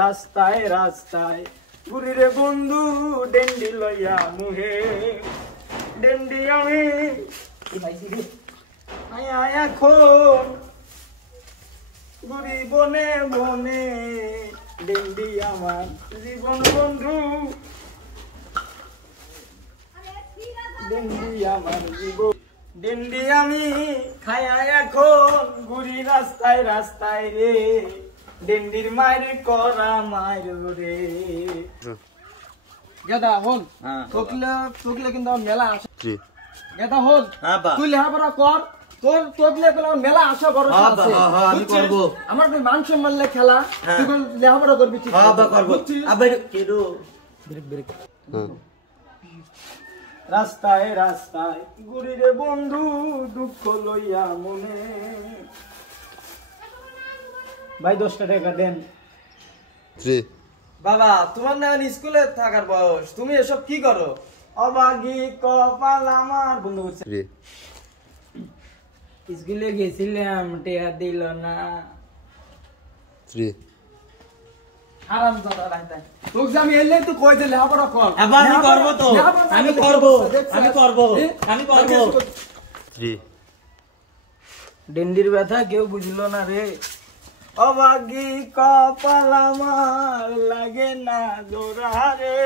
রাস্তায় রাস্তায় ঘুরি রে বন্ধু ডেন্ডি লইয়া মুহে ডেন্ডি আমি আয়া এখন ঘুরি বনে বনে ডেন্ডি আমার জীবন বন্ধু ডেন্ডি আমার জীবন ডেন্ডি আমি খায়া এখন ঘুরি রাস্তায় রাস্তায় রে ডেন্ডির মায়ের করা মায়ের রে গেদা হন তোকলে কিন্তু মেলা আসে গেদা হন তুই লেখাপড়া কর তোর তোকলে মেলা আশা করো আমি করব আমার মান সম্মানলে খেলা তুই লেখাপড়া করবি ঠিক আবার কেডো ব্রেক রাস্তায় রাস্তায় ঘুরি রে বন্ধু দুঃখ লইয়া মনে ভাই 10 টাকা দেন বাবা তোমার না স্কুলে থাকার বয়স তুমি এসব কি করো অবাগি কপাল আমার বন্ধু করছে স্কুলে গেছিলাম টেয়া দিল না আরাম দাদা রাইতাই তোকে আমি এলে তো কই দে লেখাপড়া কর আমি করব তো আমি করব ডেন্ডির ব্যথা কেউ বুঝলো না রে অবাগি কপাল আমার লাগে না জোড়া রে